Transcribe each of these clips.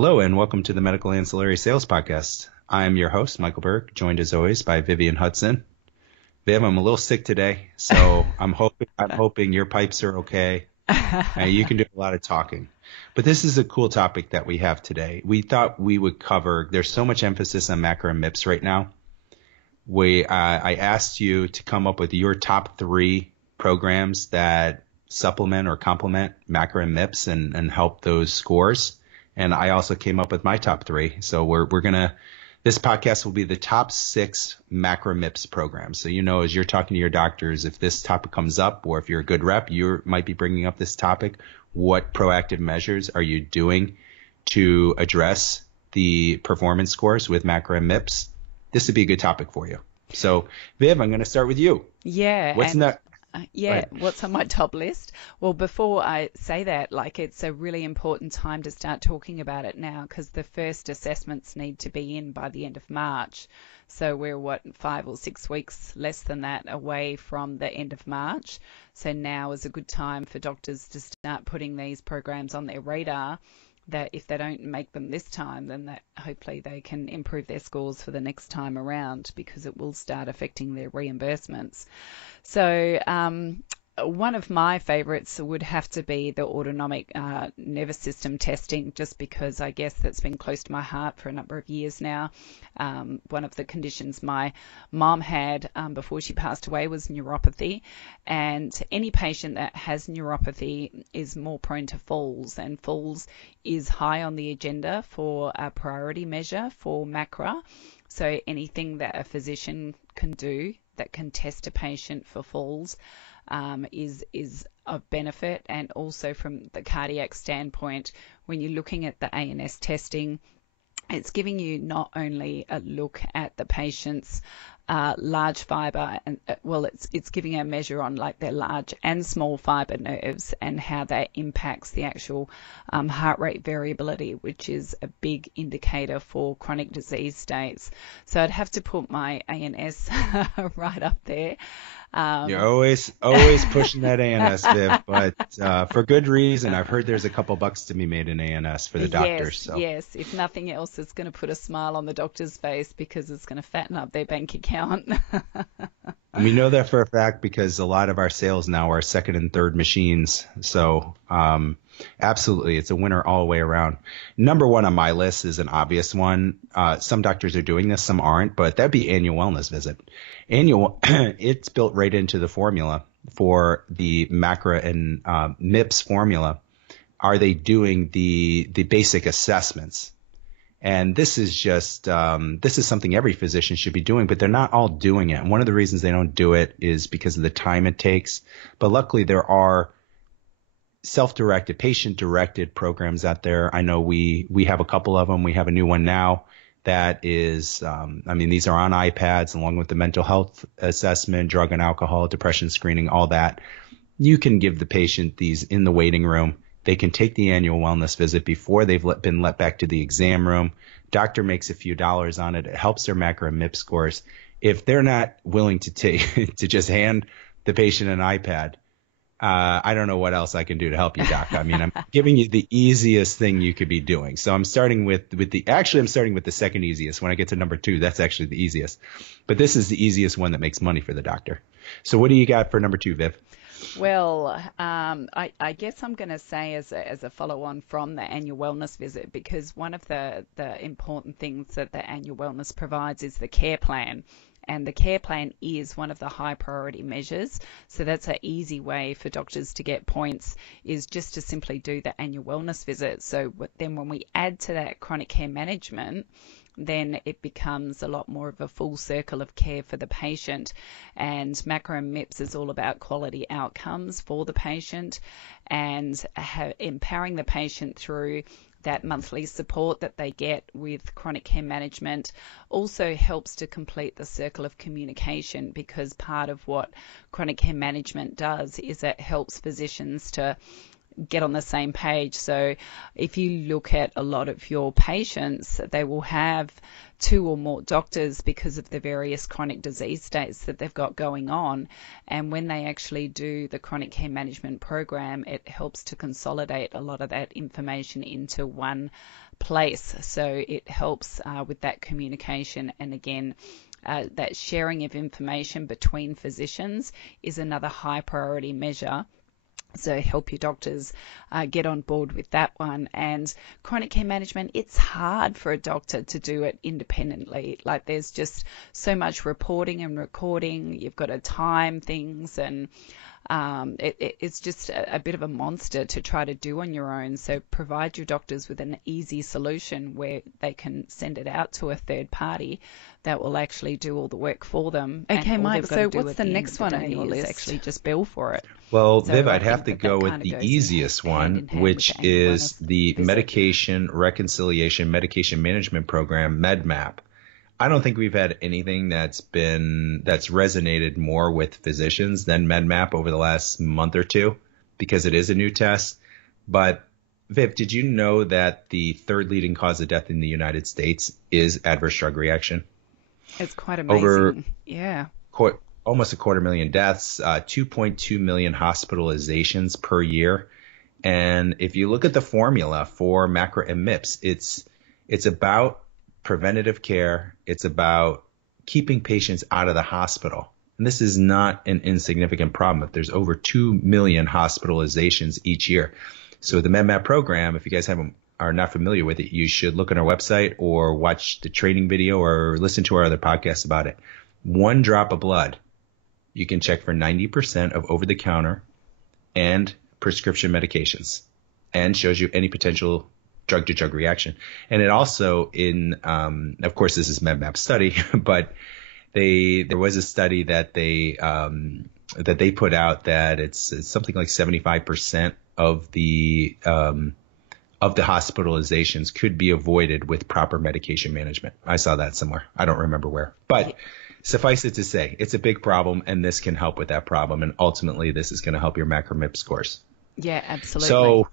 Hello and welcome to the Medical Ancillary Sales Podcast. I'm your host, Michael Berg, joined as always by Vivian Hudson. Viv, I'm a little sick today, so I'm hoping your pipes are okay. You can do a lot of talking. But this is a cool topic that we have today. We thought we would cover, there's so much emphasis on MACRA and MIPS right now. I asked you to come up with your top 3 programs that supplement or complement MACRA and MIPS and help those scores. And I also came up with my top 3. So this podcast will be the top 6 MACRA MIPS programs. So, as you're talking to your doctors, if this topic comes up, or if you're a good rep, you might be bringing up this topic. What proactive measures are you doing to address the performance scores with MACRA and MIPS? This would be a good topic for you. So, Viv, I'm going to start with you. Yeah. What's next? What's on my top list? Well, before I say that, it's a really important time to start talking about it now, because the first assessments need to be in by the end of March. So we're 5 or 6 weeks less than that away from the end of March. So now is a good time for doctors to start putting these programs on their radar, that if they don't make them this time, then that hopefully they can improve their scores for the next time around, because it will start affecting their reimbursements. So one of my favorites would have to be the autonomic nervous system testing, just because I guess that's been close to my heart for a number of years now. One of the conditions my mom had before she passed away was neuropathy, and any patient that has neuropathy is more prone to falls, and falls is high on the agenda for a priority measure for MACRA. So anything that a physician can do that can test a patient for falls is of benefit. And also from the cardiac standpoint, when you're looking at the ANS testing, it's giving you not only a look at the patient's large fiber, and it's giving a measure on their large and small fiber nerves and how that impacts the actual heart rate variability, which is a big indicator for chronic disease states. So I'd have to put my ANS right up there. You're always pushing that ANS, Viv, but for good reason. I've heard there's a couple bucks to be made in ANS for the doctors. So. Yes. If nothing else, it's going to put a smile on the doctor's face, because it's going to fatten up their bank account. And we know that for a fact, because a lot of our sales now are second and third machines. So absolutely, it's a winner all the way around. Number 1 on my list is an obvious one. Some doctors are doing this, some aren't, but that'd be annual wellness visit. It's built right into the formula for the MACRA and MIPS formula. Are they doing the basic assessments? And this is just this is something every physician should be doing, but they're not all doing it. And one of the reasons they don't do it is because of the time it takes. But luckily, there are self-directed, patient-directed programs out there. I know we have a couple of them. We have a new one now that is, these are on iPads along with the mental health assessment, drug and alcohol, depression screening, all that. You can give the patient these in the waiting room. They can take the annual wellness visit before they've been let back to the exam room. Doctor makes a few dollars on it. It helps their MACRA and MIPS scores. If they're not willing to to just hand the patient an iPad, I don't know what else I can do to help you, Doc. I'm giving you the easiest thing you could be doing. So I'm starting with the second easiest. When I get to number 2, that's actually the easiest. But this is the easiest one that makes money for the doctor. So what do you got for number 2, Viv? Well, I guess I'm going to say as a follow-on from the annual wellness visit, because one of the important things that the annual wellness provides is the care plan. And the care plan is one of the high priority measures. So that's an easy way for doctors to get points, is just to simply do the annual wellness visit. So then when we add to that chronic care management, then it becomes a lot more of a full circle of care for the patient. And MACRA and MIPS is all about quality outcomes for the patient, and empowering the patient through that monthly support that they get with chronic care management also helps to complete the circle of communication, because part of what chronic care management does is it helps physicians to get on the same page. So if you look at a lot of your patients, they will have 2 or more doctors because of the various chronic disease states that they've got going on. And when they actually do the chronic care management program, it helps to consolidate a lot of that information into one place. So it helps with that communication. And again, that sharing of information between physicians is another high priority measure. So help your doctors get on board with that one. And chronic care management, it's hard for a doctor to do it independently. Like there's just so much reporting and recording. You've got to time things, and it's just a bit of a monster to try to do on your own. So provide your doctors with an easy solution where they can send it out to a third party that will actually do all the work for them. Okay, Mike, so what's the next one on your list? Actually just bill for it. Well, So Viv, I I'd have to think go that with kind of the goes easiest hand in one, hand which with the annual is wellness the visit. Medication Reconciliation Medication Management Program, MedMap. I don't think we've had anything that's resonated more with physicians than MedMap over the last month or two, because it is a new test. But Viv, did you know that the third leading cause of death in the United States is adverse drug reaction? It's quite amazing. Over Yeah. almost 250,000 deaths, 2.2 million hospitalizations per year. And if you look at the formula for MACRA and MIPS, it's about preventative care. It's about keeping patients out of the hospital. And this is not an insignificant problem. If there's over 2 million hospitalizations each year. So the MedMap program, if you guys are not familiar with it, you should look on our website or watch the training video or listen to our other podcasts about it. 1 drop of blood, you can check for 90% of over-the-counter and prescription medications, and shows you any potential drug-to-drug reaction. And it also, of course, this is MedMap study, but there was a study that they put out that it's something like 75% of the hospitalizations could be avoided with proper medication management. I saw that somewhere. I don't remember where, but suffice it to say, it's a big problem, and this can help with that problem. And ultimately, this is going to help your MACRA MIP scores. Yeah, absolutely. So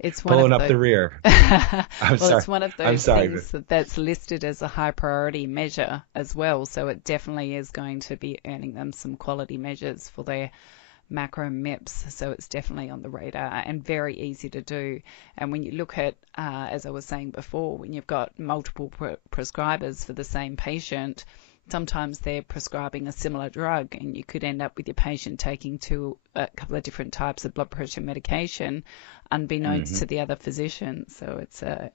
it's one pulling of up the rear. It's one of those things that's listed as a high priority measure as well. So it definitely is going to be earning them some quality measures for their MACRA MIPS. So it's definitely on the radar and very easy to do. And when you look at, as I was saying before, when you've got multiple prescribers for the same patient, sometimes they're prescribing a similar drug, and you could end up with your patient taking a couple of different types of blood pressure medication unbeknownst to the other physician. So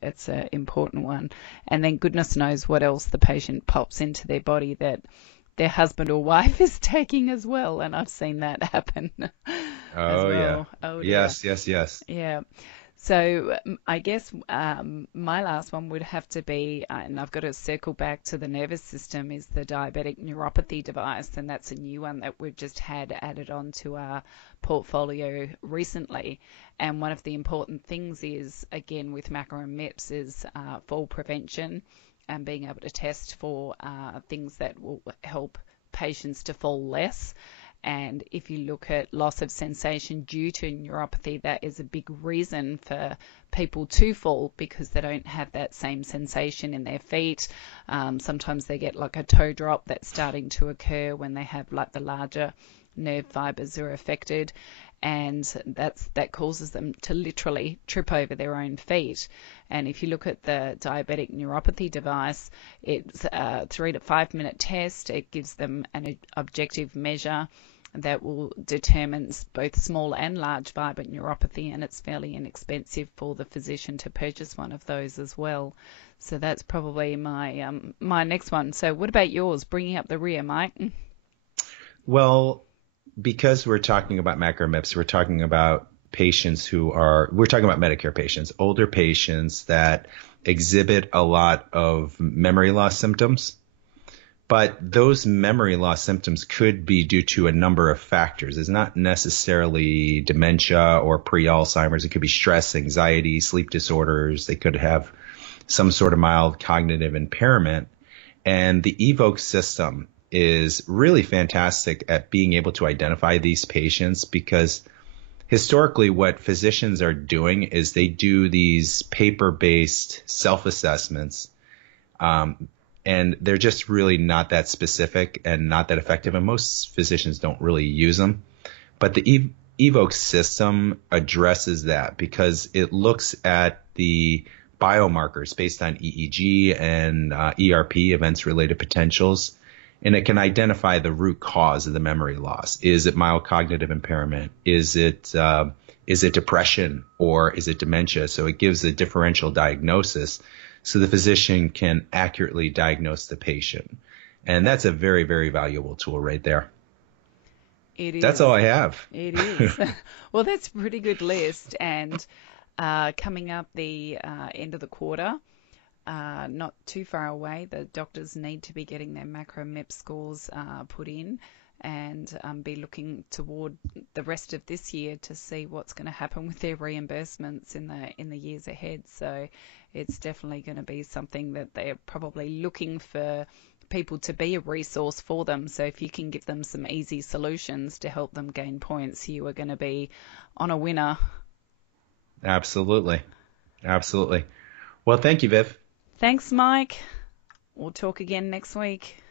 it's a important one. And then goodness knows what else the patient pops into their body that their husband or wife is taking as well. And I've seen that happen as well. Yeah. Oh, dear. Yes. Yeah. So I guess my last one would have to be, and I've got to circle back to the nervous system, is the diabetic neuropathy device. And that's a new one that we've just had added on to our portfolio recently. And one of the important things is, again, with MACRA and MIPS, is fall prevention and being able to test for things that will help patients to fall less. And if you look at loss of sensation due to neuropathy, that is a big reason for people to fall, because they don't have that same sensation in their feet. Sometimes they get like a toe drop that's starting to occur when they have like the larger nerve fibers are affected, and that causes them to literally trip over their own feet. And if you look at the diabetic neuropathy device, it's a 3 to 5 minute test. It gives them an objective measure that will determine both small and large fiber neuropathy, and it's fairly inexpensive for the physician to purchase one of those as well. So that's probably my next one. So what about yours? Bringing up the rear, Mike? Well, because we're talking about MACRA MIPS, we're talking about Medicare patients, older patients that exhibit a lot of memory loss symptoms. But those memory loss symptoms could be due to a number of factors. It's not necessarily dementia or pre-Alzheimer's. It could be stress, anxiety, sleep disorders. They could have some sort of mild cognitive impairment. And the Evoke system is really fantastic at being able to identify these patients, because historically what physicians are doing is they do these paper-based self-assessments, and they're just really not that specific and not that effective, and most physicians don't really use them. But the Evoke system addresses that because it looks at the biomarkers based on EEG and ERP, events-related potentials, and it can identify the root cause of the memory loss. Is it mild cognitive impairment? Is it depression, or is it dementia? So it gives a differential diagnosis so the physician can accurately diagnose the patient. And that's a very, very valuable tool right there. It is. That's all I have. It is. Well, that's a pretty good list. And coming up the end of the quarter, not too far away, the doctors need to be getting their MACRA MEP scores put in, and be looking toward the rest of this year to see what's going to happen with their reimbursements in the years ahead. So it's definitely going to be something that they're probably looking for people to be a resource for them. So if you can give them some easy solutions to help them gain points, you are going to be on a winner. Absolutely. Absolutely. Well, thank you, Viv. Thanks, Mike. We'll talk again next week.